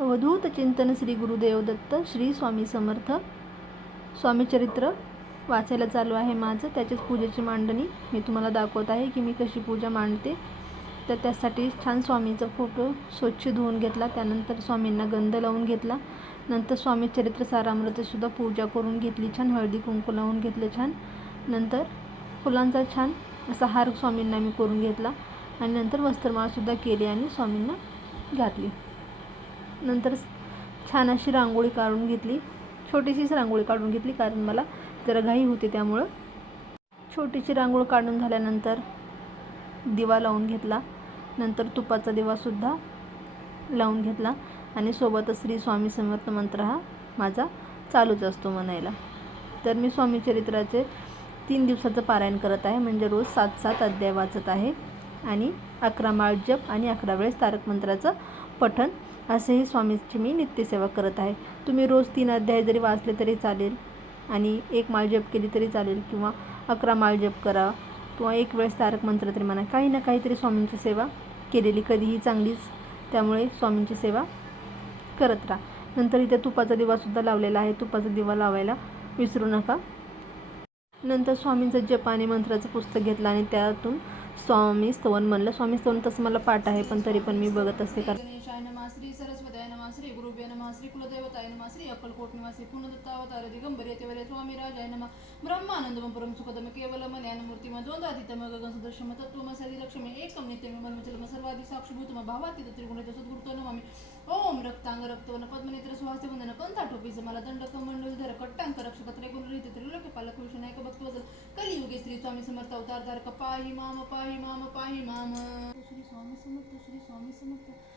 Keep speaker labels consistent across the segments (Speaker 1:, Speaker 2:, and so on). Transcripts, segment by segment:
Speaker 1: अवधूत चिंतन श्री गुरुदेव दत्त श्री स्वामी समर्थ. स्वामी चरित्र वाचायला चालू आहे माझं. त्याच्याच पूजेची मांडणी मी तुम्हाला दाखवत आहे की मी कशी पूजा मांडते. तर त्यासाठी छान स्वामीचा फोटो स्वच्छ धुवून घेतला. त्यानंतर स्वामींना गंध लावून घेतला. नंतर स्वामी चरित्र सारामृतसुद्धा पूजा करून घेतली छान. हळदी कुंकू लावून घेतलं छान. नंतर फुलांचा छान असा हार स्वामींना मी करून घेतला. आणि नंतर वस्त्रमाळसुद्धा केली आणि स्वामींना घातली. नंतर छान अशी रांगोळी काढून घेतली. छोटीशीच रांगोळी काढून घेतली कारण मला जरा घाई होती त्यामुळं. छोटीशी रांगोळी काढून झाल्यानंतर दिवा लावून घेतला. नंतर तुपाचा दिवासुद्धा लावून घेतला. आणि सोबतच श्री स्वामी समर्थ मंत्र हा माझा चालूच असतो म्हणायला. तर मी स्वामी चरित्राचे तीन दिवसाचं पारायण करत आहे. म्हणजे रोज सात सात अध्याय वाचत आहे. आणि अकरा माळ जप आणि अकरा वेळेस तारक मंत्राचं पठण असेही स्वामीची मी नित्यसेवा करत आहे. तुम्ही रोज तीन अध्याय जरी वाचले तरी चालेल आणि एक माळ जप केली तरी चालेल किंवा अकरा माळ जप करा किंवा एक वेळेस तारक मंत्र तरी म्हणा. काही ना काहीतरी स्वामींची सेवा केलेली कधीही चांगलीच त्यामुळे स्वामींची सेवा करत राहा. नंतर इथे तुपाचा दिवासुद्धा लावलेला आहे. तुपाचा दिवा लावायला विसरू नका. नंतर स्वामींचं जप आणि मंत्राचं पुस्तक घेतलं आणि त्यातून स्वामी स्तवन म्हणलं. स्वामी स्तवन तसं मला पाठ आहे पण तरी पण मी बघत असते कारण
Speaker 2: गणेशाय नमः श्री सरस्वत्याय नमः श्री गुरुभ्य नमः श्री कुलदेवताय नमः श्री अक्कलकोट निवासी पुनदत्तावतार दिगंबर यतिवरे स्वामी राजाय नमः। ब्रह्मानंदम परम सुखदम केवलम ज्ञानमूर्ती द्वंद्वातीतम गगन सदृशम तत्वमसि लक्ष्मी एकम नित्यम मर्मचलम सर्वादि साक्षीभूतम भावातीत त्रिगुणित सद्गुरुतो नमामि। ओम रक्तांग रक्तवन पद्मनेत्र सुहास्य वंदन कंथा टोपीच मला दंडक मंडल धर कट्टांक रक्षक त्रैगुण रीत त्रिलोक पालक विष्णायक भक्तवजल कलियुगे श्री स्वामी समर्थ अवतार धारक पाही माम पाही माम पाही माम। श्री स्वामी समर्थ श्री स्वामी समर्थ।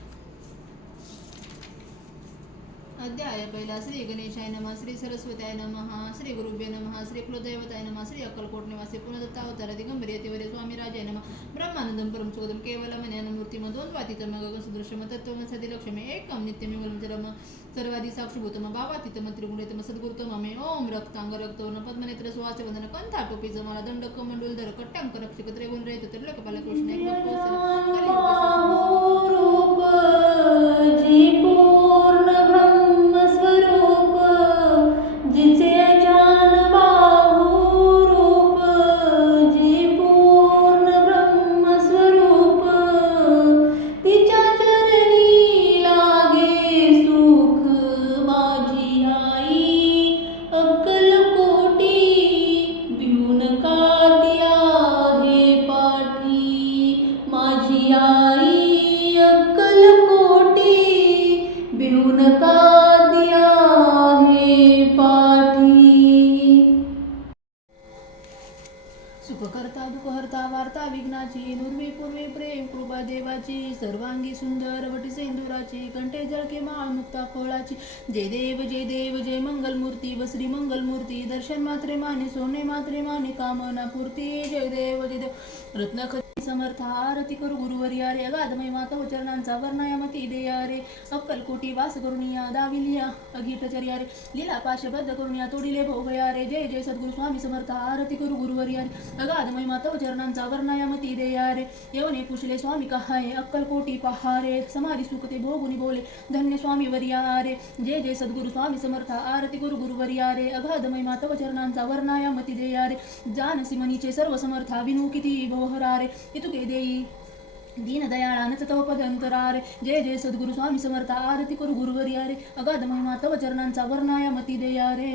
Speaker 2: अध्याय पहिला श्री गणेशाय नमः श्री सरस्वत्याय नमः श्री गुरुभ्य नमः श्री कुलदैवताय नमः श्री अक्कलकोट निवासी पुनदत्तावतार दिगंबर यतिवरे स्वामी राजाय नमः ब्रह्मानंदम परम सुखदम केवलम ज्ञानमूर्तिम द्वंद्वातीतम गगन सदृशम तत्वम सदी लक्ष्मी एकम नित्यमिवलम जलम। सर्वादि साक्षीभूतम भावातीतम त्रिगुणितम सद्गुरुतम मे ओम रक्तांग रक्तवर्ण पद्मनेत्र सुवास्य वंदन कंथा टोपी जमाला दंडक मंडूल धर कट्टांक रक्षक त्रिगुण रहित त्रिलोकपाल कृष्ण एक
Speaker 3: रूप।
Speaker 2: सुखकर्ता दुःखहर्ता वार्ता विघ्नाची नुर्वी पूर्वी प्रेम कृपा देवाची सर्वांगी सुंदर वटी सेंदुराची कंठे जळके माळ मुक्ता फळाची. जय देव जय देव जय मंगलमूर्ती व श्री मंगलमूर्ती दर्शन मात्रे माने सोने मात्रे माने कामना पूर्ती. जय देव जय देव. रत्नख समर्थ आरती करू गुरुवर्या रे अगाध माता चरणांचा वर्णायामती देया रे अक्कलकोटी वास करुणिया दाविलिया अगीटचर्या रे लीला पाशबद्ध करुणिया तोडिले भोगया रे जय जय सद्गुरु स्वामी समर्थ आरती करू गुरुवर्या रे अगाध माता चरणांचा वर्णायामती देया रे येवने पुछले स्वामी कहाय अक्कलकोटी पहारे समाधी सुखते भोगुनी बोले धन्य स्वामी वर्या रे जय जय सद्गुरु स्वामी समर्थ आरती करू गुरुवर्या रे अगाधमय माता चरणांचा वर्णायामती देया रे जानसी मनीचे सर्व समर्था विनू किती भोहरा रे इतुके देई। दीनदयाळानच तव पदंतरा जय जय सद्गुरु स्वामी समर्थ। आरती करू गुरुवर्या रे अगाध महिमा तव चरणांचा वर्णाया मती देया रे